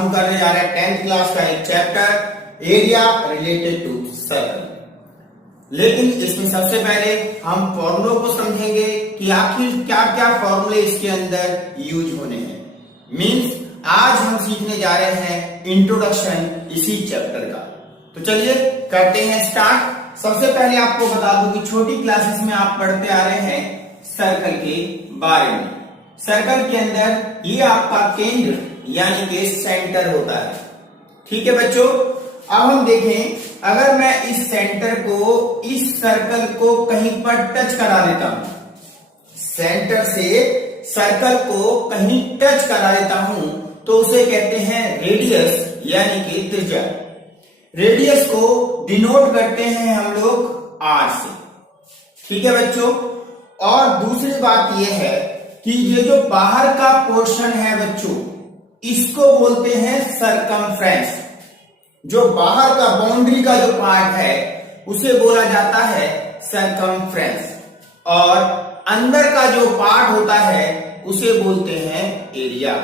हम करने जा रहे हैं 10th क्लास का एक chapter area related to circle. लेकिन इसमें सबसे पहले हम फॉर्मूलों को समझेंगे कि आखिर क्या क्या फॉर्मूले इसके अंदर यूज होने हैं। मींस आज हम सीखने जा रहे हैं इंट्रोडक्शन इसी चैप्टर का। तो चलिए करते हैं स्टार्ट। सबसे पहले आपको बता दूं कि छोटी क्लासेस में आप पढ़ते आ रहे हैं सर्कल के बारे में। सर्कल के अंदर ये आपका केंद्र यानी कि सेंटर होता है। ठीक है बच्चों, अब हम देखें, अगर मैं इस सेंटर को, इस सर्कल को कहीं पर टच करा देता हूं, सेंटर से सर्कल को कहीं टच करा देता हूं, तो उसे कहते हैं रेडियस यानी कि त्रिज्या। रेडियस को डिनोट करते हैं हम लोग आर से। ठीक है बच्चों, और दूसरी बात यह है कि ये जो बाहर का पोर्शन है बच्चों, इसको बोलते हैं सरकमफ्रेंस। जो बाहर का बाउंड्री का जो पार्ट है उसे बोला जाता है सरकमफ्रेंस, और अंदर का जो पार्ट होता है उसे बोलते हैं एरिया।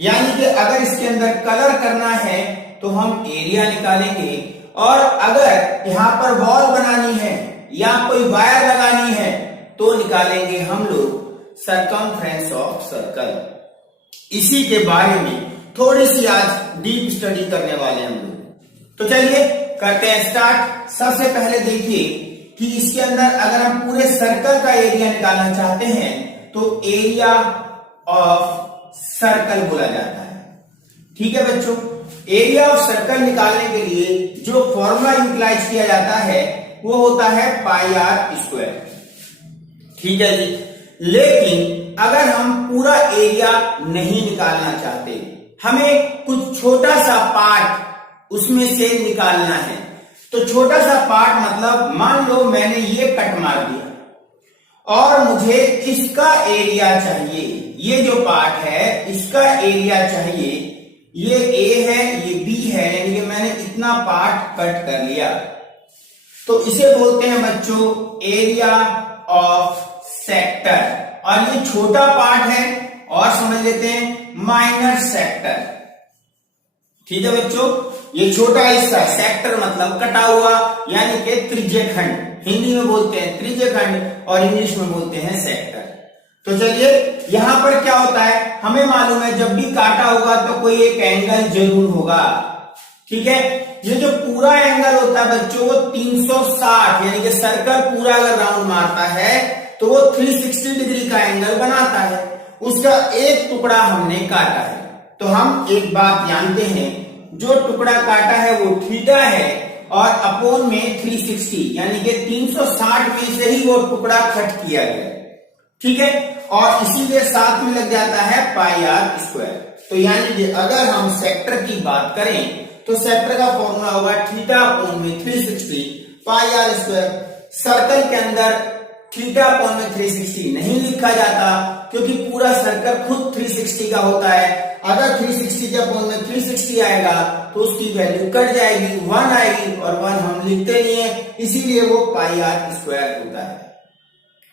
यानी कि अगर इसके अंदर कलर करना है तो हम एरिया निकालेंगे, और अगर यहां पर वॉल बनानी है या कोई वायर लगानी है तो निकालेंगे हम लोग सरकमफ्रेंस ऑफ सर्कल। इसी के बारे में थोड़ी सी आज डीप स्टडी करने वाले हैं हम लोग। तो चलिए करते हैं स्टार्ट। सबसे पहले देखिए कि इसके अंदर अगर हम पूरे सर्कल का एरिया निकालना चाहते हैं तो एरिया ऑफ सर्कल बोला जाता है। ठीक है बच्चों, एरिया ऑफ सर्कल निकालने के लिए जो फॉर्मूला यूटिलाइज किया जाता है वो होता है पाई आर स्क्वायर। ठीक है जी, लेकिन अगर हम पूरा एरिया नहीं निकालना चाहते, हमें कुछ छोटा सा पार्ट उसमें से निकालना है, तो छोटा सा पार्ट मतलब मान लो मैंने ये कट मार दिया और मुझे इसका एरिया चाहिए। ये जो पार्ट है इसका एरिया चाहिए। ये ए है, ये बी है, यानी कि मैंने इतना पार्ट कट कर लिया, तो इसे बोलते हैं बच्चों एरिया ऑफ सेक्टर। और ये छोटा पार्ट है, और समझ लेते हैं माइनर सेक्टर। ठीक है बच्चों, ये छोटा हिस्सा, सेक्टर मतलब कटा हुआ यानी कि त्रिज्यखंड। हिंदी में बोलते हैं त्रिज्यखंड और इंग्लिश में बोलते हैं सेक्टर। तो चलिए यहां पर क्या होता है, हमें मालूम है जब भी काटा होगा तो कोई एक एंगल जरूर होगा। ठीक है, ये जो पूरा एंगल होता है बच्चों वो 360, यानी कि सर्कल पूरा अगर राउंड मारता है तो वो 360 डिग्री का एंगल बनाता है। उसका एक टुकड़ा हमने काटा है, तो हम एक बात जानते हैं, जो टुकड़ा काटा है वो थीटा है, और अपोन में 360 यानी कि 360 में से ही वो टुकड़ा कट किया गया। ठीक है, और इसीलिए साथ में लग जाता है पाई आर स्क्वायर। तो यानी कि अगर हम सेक्टर की बात करें तो सेक्टर का फॉर्मूला होगा थीटा अपोन में 360 पाई आर स्क्वायर। सर्कल के अंदर थीटा अपोन में 360 नहीं लिखा जाता, क्योंकि पूरा सर्कल खुद 360 का होता है। अगर 360 के अपोन में 360 आएगा तो उसकी वैल्यू कट जाएगी, 1 आएगी, और 1 हम लिखते नहीं है, इसीलिए वो पाई आर स्क्वायर होता है।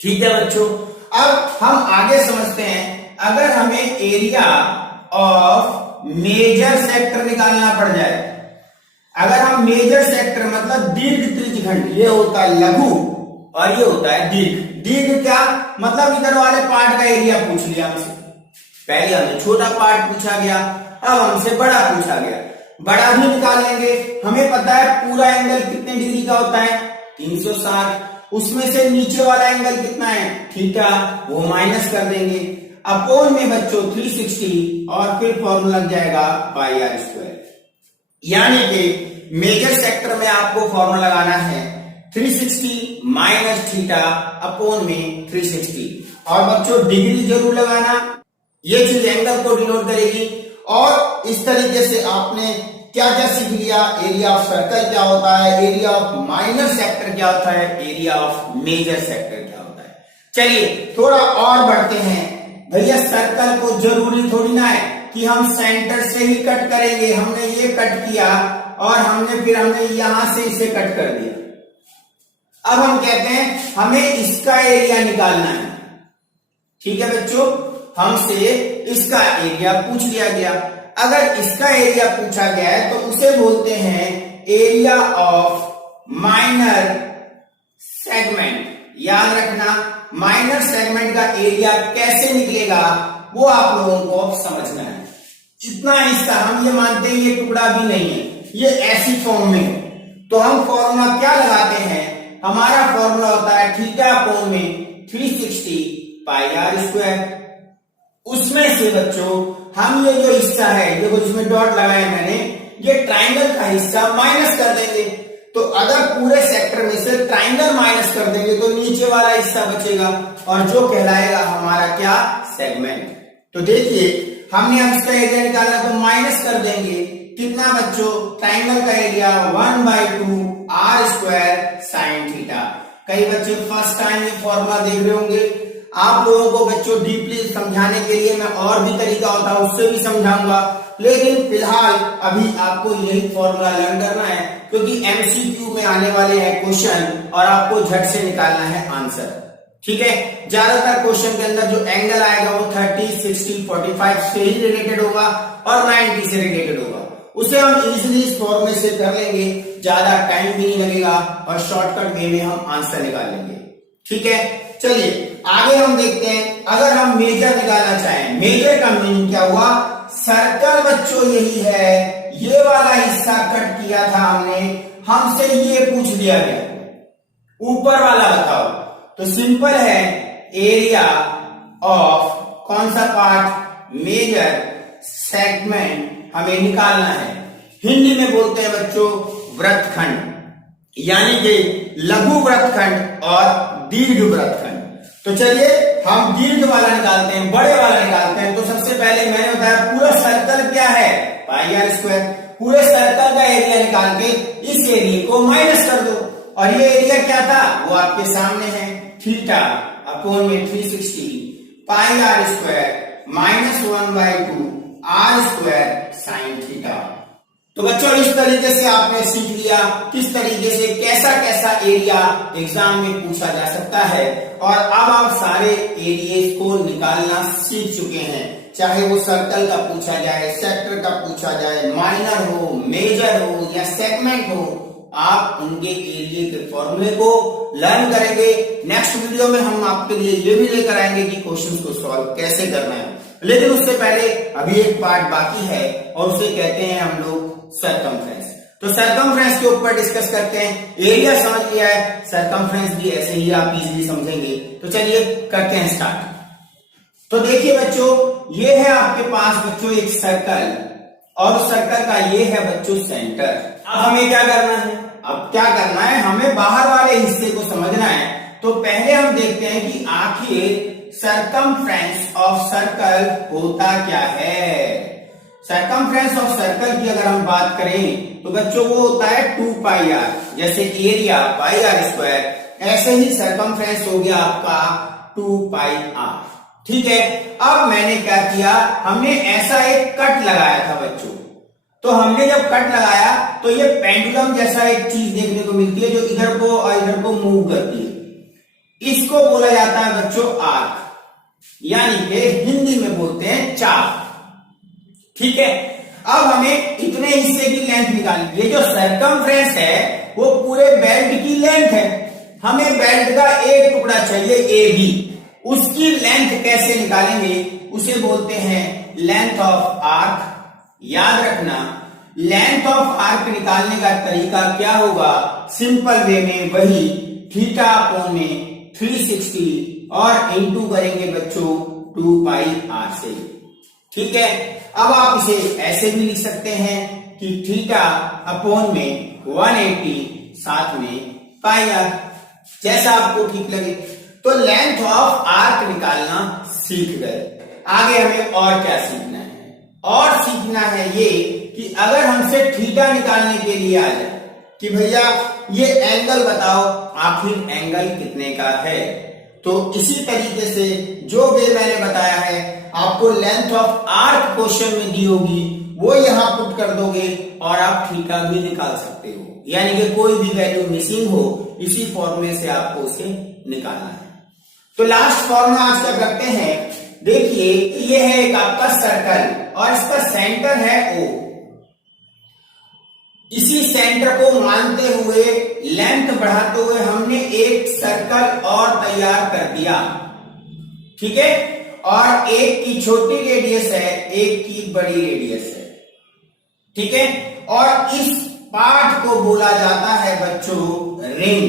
ठीक है बच्चों, अब हम आगे समझते हैं, अगर हमें एरिया ऑफ मेजर सेक्टर निकालना पड़ जाए, अगर हम मेजर सेक्टर मतलब दीर्घ त्रिज्यखंड, ये होता है लघु और ये होता है दीर्घ। दीर्घ क्या मतलब, इधर वाले पार्ट का एरिया पूछ लिया हमसे। पहले हमने छोटा पार्ट पूछा गया, अब हमसे बड़ा पूछा गया। बड़ा भी निकाल लेंगे। हमें पता है पूरा एंगल कितने डिग्री का होता है, 360। उसमें से नीचे वाला एंगल कितना है, थीटा, वो माइनस कर देंगे। अपोन में बच्चों 360, और फिर फॉर्मूला लग जाएगा पाई आर स्क्वायर। यानी कि मेजर सेक्टर में आपको फॉर्मूला लगाना है 360 माइनस थीटा अपोन में 360, और बच्चों डिग्री जरूर लगाना, ये चीज एंगल को डिनोट करेगी। और इस तरीके से आपने क्या क्या सीख लिया, एरिया ऑफ सर्कल क्या होता है, एरिया ऑफ माइनर सेक्टर क्या होता है, एरिया ऑफ मेजर सेक्टर क्या होता है। चलिए थोड़ा और बढ़ते हैं। भैया सर्कल को जरूरी थोड़ी ना है कि हम सेंटर से ही कट करेंगे। हमने ये कट किया और हमने यहां से इसे कट कर दिया। अब हम कहते हैं हमें इसका एरिया निकालना है। ठीक है बच्चों, हमसे इसका एरिया पूछ लिया गया। अगर इसका एरिया पूछा गया है तो उसे बोलते हैं एरिया ऑफ माइनर सेगमेंट। याद रखना, माइनर सेगमेंट का एरिया कैसे निकलेगा वो आप लोगों को समझना है। इतना हिस्सा हम ये मानते हैं ये टुकड़ा भी नहीं है, ये ऐसी फॉर्म में है, तो हम फॉर्मूला क्या लगाते हैं, हमारा फॉर्मूला होता है थीटा अपॉन में 360 पाई आर स्क्वायर। उसमें से बच्चों हम ये जो हिस्सा है, देखो जिसमें डॉट लगाया मैंने, ये ट्राइंगल का हिस्सा माइनस कर देंगे। तो अगर पूरे सेक्टर में से ट्राइंगल माइनस कर देंगे तो नीचे वाला हिस्सा बचेगा और जो कहलाएगा हमारा क्या, सेगमेंट। तो देखिए हमने अब इसका एरिया निकालना तो माइनस कर देंगे, कितना बच्चों, ट्राइंगल का area 1/2 r square sine theta. कई बच्चे फर्स्ट टाइम ये फॉर्मूला देख रहे होंगे, आप लोगों को बच्चों डीपली समझाने के लिए मैं और भी तरीका होता है उससे भी समझाऊंगा, लेकिन फिलहाल अभी आपको यही फॉर्मूला लर्न करना है क्योंकि एमसीक्यू में आने वाले हैं क्वेश्चन और आपको झट से निकालना है आंसर। ठीक है, ज्यादातर क्वेश्चन के अंदर जो एंगल आएगा वो 30, 60, 45 से ही रिलेटेड होगा और 90 से रिलेटेड होगा। उसे हम इजीली इस फॉर्मूले से कर लेंगे, ज्यादा टाइम भी नहीं लगेगा और शॉर्टकट वे में हम आंसर निकाल लेंगे। ठीक है, चलिए आगे हम देखते हैं। अगर हम मेजर निकालना चाहें, मेजर का मीनिंग क्या हुआ, सर्कल बच्चों यही है, ये वाला हिस्सा कट किया था हमने, हमसे ये पूछ दिया गया ऊपर वाला बताओ, तो सिंपल है एरिया ऑफ कौन सा पार्ट, मेजर सेगमेंट हमें निकालना है। हिंदी में बोलते हैं बच्चों वृत्तखंड, यानी कि लघु वृत्तखंड और दीर्घ वृत्तखंड। तो चलिए हम दीर्घ वाला निकालते हैं, बड़े वाला निकालते हैं। तो सबसे पहले मैंने बताया पूरा सर्कल क्या है, पाई आर स्क्वायर। पूरे सर्कल का एरिया निकाल के इस एरिया को माइनस कर दो और ये एरिया क्या था वो आपके सामने है, थीटा अपॉन में 360 pi r square minus 1/2 r square sine theta. तो बच्चों इस तरीके से आपने सीख लिया किस तरीके से कैसा कैसा एरिया एग्जाम में पूछा जा सकता है और अब आप सारे एरियाज को निकालना सीख चुके हैं, चाहे वो सर्कल का पूछा जाए, सेक्टर का पूछा जाए, माइनर हो, मेजर हो या सेगमेंट हो, आप उनके एरिया के फॉर्मूले को लर्न करेंगे। नेक्स्ट वीडियो में हम आपके लिए ये भी लेकर आएंगे कि क्वेश्चंस को सॉल्व कैसे करना है, लेकिन उससे पहले अभी एक पार्ट बाकी है और उसे कहते हैं हम लोग सरकमफ्रेंस। तो सरकमफ्रेंस के ऊपर डिस्कस करते हैं। एरिया समझ लिया है, सरकमफ्रेंस भी ऐसे ही आप इजीली समझेंगे। तो चलिए करते हैं स्टार्ट। तो देखिए बच्चों, ये है आपके पास बच्चों एक सर्कल और सर्कल का ये है बच्चों सेंटर। अब हमें क्या करना है, अब क्या करना है, हमें बाहर वाले हिस्से को समझना है। तो पहले हम देखते हैं कि आखिर सरकमफ्रेंस ऑफ सर्कल होता क्या है। सरकमफ्रेंस ऑफ सर्कल की अगर हम बात करें तो बच्चों वो होता है 2 पाई आर, जैसे एरिया पाई आर स्क्वायर, ऐसे ही सरकमफ्रेंस हो गया आपका 2 पाई आर। ठीक है, अब मैंने क्या किया, हमने ऐसा एक कट लगाया था बच्चों। तो हमने जब कट लगाया तो ये पेंडुलम जैसा एक चीज देखने को मिलती है जो इधर को और इधर को मूव करती है, इसको बोला जाता है बच्चों आर्क, यानी कि हिंदी में बोलते हैं चाप। ठीक है, अब हमें इतने हिस्से की लेंथ निकालनी। ये जो सरकमफ्रेंस है वो पूरे बेल्ट की लेंथ है, हमें बेल्ट का एक टुकड़ा चाहिए ए बी, उसकी लेंथ कैसे निकालेंगे, उसे बोलते हैं लेंथ ऑफ आर्क। याद रखना, लेंथ ऑफ आर्क निकालने का तरीका क्या होगा, सिंपल वे में वही थीटा अपॉन में 360 और इंटू करेंगे बच्चों 2 पाई आर से। ठीक है, अब आप इसे ऐसे भी लिख सकते हैं कि थीटा अपॉन में 180 साथ में पाई आर, जैसा आपको ठीक लगे। तो लेंथ ऑफ आर्क निकालना सीख गए। आगे हमें और क्या सीखना है, और सीखना है ये कि अगर हमसे थीटा निकालने के लिए आ जाए कि भैया ये एंगल बताओ, आखिर एंगल कितने का है, तो इसी तरीके से जो वे मैंने बताया है आपको लेंथ ऑफ आर्क क्वेश्चन में दी होगी वो यहां पुट कर दोगे और आप थीटा भी निकाल सकते हो, यानी कि कोई भी वैल्यू मिसिंग हो इसी फॉर्मूले से आपको उसे निकालना है। तो लास्ट फॉर्मूला आज का करते हैं। देखिए ये है एक आपका सर्कल, और इसका सेंटर है O। इसी सेंटर को मानते हुए लेंथ बढ़ाते हुए हमने एक सर्कल और तैयार कर दिया, ठीक है। और एक की छोटी रेडियस है, एक की बड़ी रेडियस है, ठीक है। और इस पार्ट को बोला जाता है बच्चों रिंग।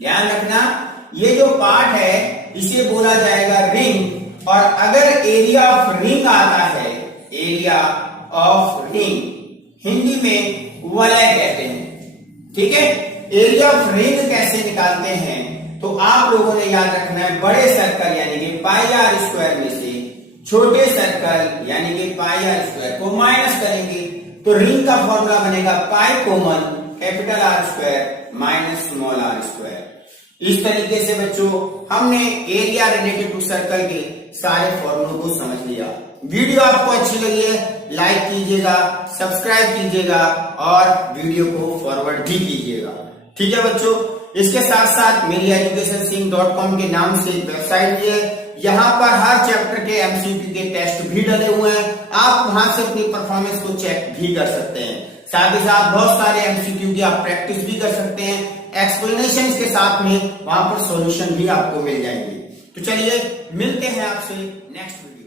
ध्यान रखना, ये जो पार्ट है इसे बोला जाएगा रिंग। और अगर एरिया ऑफ रिंग आता है, एरिया ऑफ रिंग हिंदी में वलय कहते हैं, ठीक है। एरिया ऑफ रिंग कैसे निकालते हैं, तो आप लोगों ने याद रखना है, बड़े सर्कल यानी कि पाई आर स्क्वायर में से छोटे सर्कल यानी कि पाई आर स्क्वायर को माइनस करेंगे, तो रिंग का फॉर्मूला बनेगा pi common capital r square minus small r square. इस तरीके से बच्चों हमने एरिया रिलेटेड टू सर्कल के सारे फॉर्मूलों को समझ लिया। वीडियो आपको अच्छी लगी है, लाइक कीजिएगा, सब्सक्राइब कीजिएगा और वीडियो को फॉरवर्ड भी कीजिएगा, ठीक है बच्चों। इसके साथ साथ मेरी educationsing.com के नाम से वेबसाइट भी है, यहाँ पर हर चैप्टर के एमसीक्यू के टेस्ट भी डले हुए हैं, आप वहां से अपनी परफॉर्मेंस को चेक भी कर सकते हैं। साथ ही साथ बहुत सारे एमसीक्यू की आप प्रैक्टिस भी कर सकते हैं, एक्सप्लेनेशन के साथ में वहां पर सॉल्यूशन भी आपको मिल जाएंगे। तो चलिए मिलते हैं आपसे नेक्स्ट वीडियो।